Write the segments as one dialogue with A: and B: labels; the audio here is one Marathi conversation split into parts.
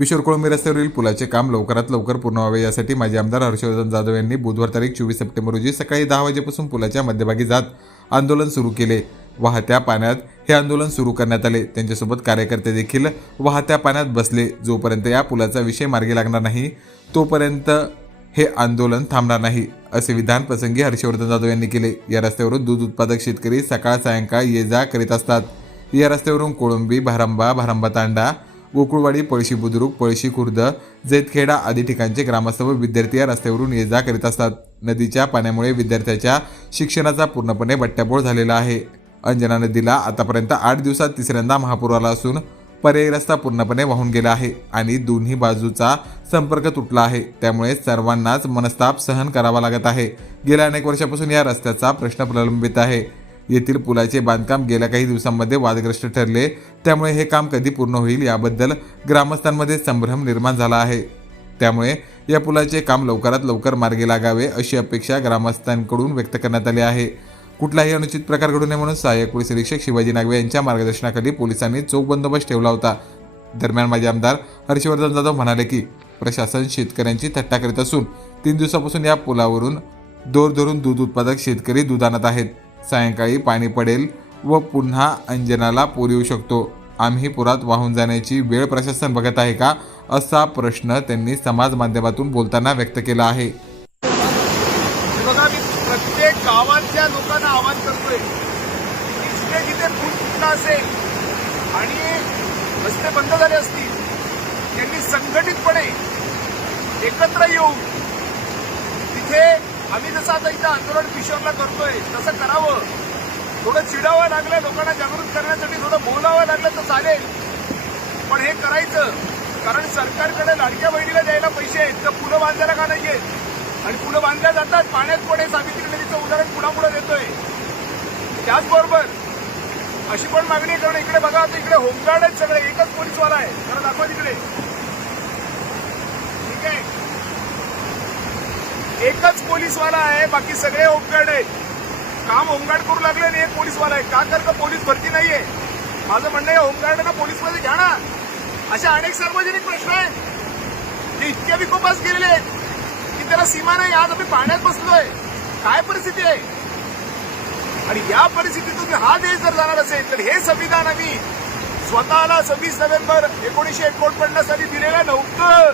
A: किशोर कोळंबी रस्त्यावरील पुलाचे काम लवकरात लवकर पूर्ण व्हावे यासाठी माजी आमदार हर्षवर्धन जाधव यांनी बुधवार तारीख चोवीस सप्टेंबर रोजी सकाळी दहा वाजेपासून पुलाच्या मध्यभागी जात आंदोलन सुरू केले. वाहत्या पाण्यात हे आंदोलन सुरू करण्यात आले. त्यांच्यासोबत कार्यकर्ते देखील वाहत्या पाण्यात बसले. जोपर्यंत या पुलाचा विषय मार्गी लागणार नाही तोपर्यंत हे आंदोलन थांबणार नाही असे विधान प्रसंगी हर्षवर्धन जाधव यांनी केले. या रस्त्यावरून दूध उत्पादक शेतकरी सकाळ सायंकाळ ये जा करीत असतात. या रस्त्यावरून कोळंबी भारंबा भारंबा तांडा गोकुळवाडी पळशी बुद्रुक पळशी खुर्द जैतखेडा आदी ठिकाणचे ग्रामस्थ व विद्यार्थी या रस्त्यावरून ये जा करीत असतात. नदीच्या पाण्यामुळे विद्यार्थ्याच्या शिक्षणाचा पूर्णपणे बट्ट्याबोळ झालेला आहे. अंजना नदीला आतापर्यंत आठ दिवसात तिसऱ्यांदा महापूर आला असून पर्यायी रस्ता पूर्णपणे वाहून गेला आहे आणि दोन्ही बाजूचा संपर्क तुटला आहे. त्यामुळे सर्वांनाच मनस्ताप सहन करावा लागत आहे. गेल्या अनेक वर्षापासून या रस्त्याचा प्रश्न प्रलंबित आहे. येथील पुलाचे बांधकाम गेल्या काही दिवसांमध्ये वादग्रस्त ठरले. त्यामुळे हे काम कधी पूर्ण होईल याबद्दल ग्रामस्थांमध्ये संभ्रम निर्माण झाला आहे. त्यामुळे या पुलाचे काम लवकरात लवकर मार्गी लागावे अशी अपेक्षा ग्रामस्थांकडून व्यक्त करण्यात आली आहे. कुठलाही अनुचित प्रकार घडू नये म्हणून सहाय्यक पोलीस निरीक्षक शिवाजी नागवे यांच्या मार्गदर्शनाखाली पोलिसांनी चोख बंदोबस्त ठेवला होता. दरम्यान माजी आमदार हर्षवर्धन जाधव म्हणाले की प्रशासन शेतकऱ्यांची थट्टा करीत असून तीन दिवसापासून या पुलावरून दोर धरून दूध उत्पादक शेतकरी दूध आणत आहेत. सायंकाळी पाणी पडेल व पुन्हा अंजनाला पूर येऊ शकतो. आम्ही पुरात वाहून जाण्याची वेळ प्रशासन बघत आहे का? असा प्रश्न त्यांनी समाज माध्यमातून बोलताना व्यक्त केला आहे.
B: बघा मी प्रत्येक गावातल्या लोकांना आवाहन करतोय. जिथे जिथे पूर फुटला असेल आणि रस्ते बंद झाले असतील त्यांनी संघटितपणे एकत्र येऊन आम्ही जसं आता इथं आंदोलन किशोरला करतोय तसं करावं. थोडं चिडावं लागलं लोकांना जागृत करण्यासाठी थोडं बोलावं लागलं तर चालेल. पण हे करायचं कारण सरकारकडे लाडक्या बहिणीला द्यायला पैसे आहेत तर पुलं बांधायला का नाही आहेत आणि पुलं बांधल्या जातात पाण्यात पडे सावित्री नदीचं उदाहरण पुढापुढे देतोय? त्याचबरोबर अशी पण मागणी आहे कारण इकडे बघा आता इकडे होमगार्ड आहेत सगळे एकच पोलीसवाला आहे. जरा दाखवा तिकडे. ठीक आहे? एकच पोलीसवाला आहे बाकी सगळे होमगार्ड आहेत. काम होमगार्ड करू लागले आणि एक पोलीसवाला आहे. का कर का पोलीस भरती नाहीये. माझं म्हणणं आहे होमगार्डना पोलीसमध्ये घ्या ना. अशा अनेक सार्वजनिक प्रश्न आहेत. जे इतके विकोपास गेलेले आहेत की त्याला सीमा नाही. आज आम्ही पाण्यात बसलोय. काय परिस्थिती आहे? आणि या परिस्थितीतून हा देश जर जाणार असेल तर हे संविधान आम्ही स्वतःला सव्वीस नोव्हेंबर एकोणीशे एकोणपन्नास साली दिलेलं नव्हतं.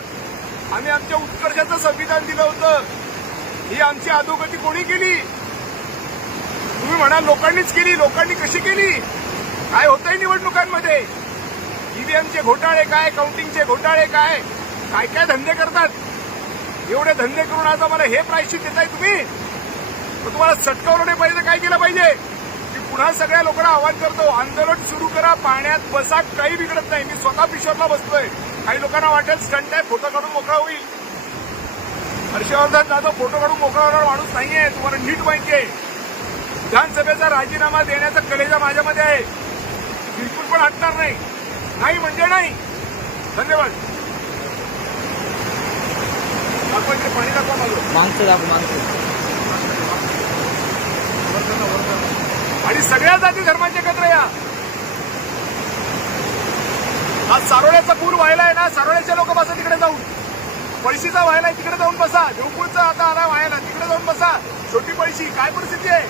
B: आम्ही आमच्या उत्कर्षाचं संविधान दिलं होतं. ही आमची अधोगती कोणी केली? तुम्ही म्हणाल लोकांनीच केली लोकांनी कशी केली? काय होतंय निवडणुकांमध्ये? ईव्हीएमचे घोटाळे काय काउंटिंगचे घोटाळे काय? काय काय धंदे करतात? एवढे धंदे करून आज आम्हाला हे प्रायश्चित देताय तुम्ही? मग तुम्हाला सटकावलं नाही पाहिजे काय केलं पाहिजे? मी पुन्हा सगळ्या लोकांना आवाहन करतो आंदोलन सुरू करा पाण्यात बसा काही बिघडत नाही. मी स्वतः पिशोरला बसतोय काही लोकांना वाटेल स्टंट आहे फोटो काढून मोकळा होईल. हर्षवर्धन जाधव फोटो काढून मोकळा होणार माणूस नाहीये. तुम्हाला नीट माहिती आहे. विधानसभेचा राजीनामा देण्याचा कलेजा माझ्यामध्ये आहे. बिलकुल पण हटणार नाही. नाही म्हणजे नाही. धन्यवाद. पाणी दाखवा माझं आणि सगळ्या जाती धर्मांचे एकत्र या. आज सारोळ्याचा पूर व्हायलाय ना सारोळ्याचे लोक बसा तिकडे जाऊन. पळशीचा व्हायला तिकडे जाऊन बसा. देवपूरचा आता आला व्हायला तिकडे जाऊन बसा. छोटी पळशी काय परिस्थिती आहे?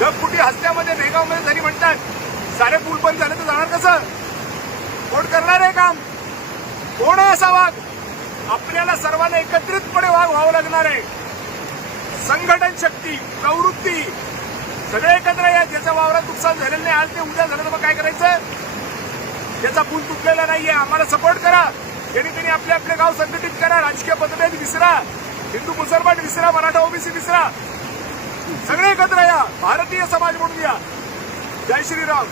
B: ढगफुटी हस्त्यामध्ये भेगावमध्ये झाली म्हणतात सारे पूल बंद झाले तर जाणार कसं? कोण करणार आहे काम? कोण आहे असा वाघ आपल्याला सर्वांना एकत्रितपणे वाघ व्हावं लागणार आहे. संघटन शक्ती प्रवृत्ती सगळे एकत्र या. ज्याच्या वावरात नुकसान झालेलं नाही आज ते उद्या झालं तर मग काय करायचं? ज्याचा पूल तुटलेला नाहीये आम्हाला सपोर्ट करा. त्यांनी त्यांनी आपले आपले गाव संघटित करा राजकीय मतभेद विसरा हिंदू मुसलमान विसरा मराठा ओबीसी विसरा. सगळे एकत्र या भारतीय समाज म्हणून या. जय श्रीराम.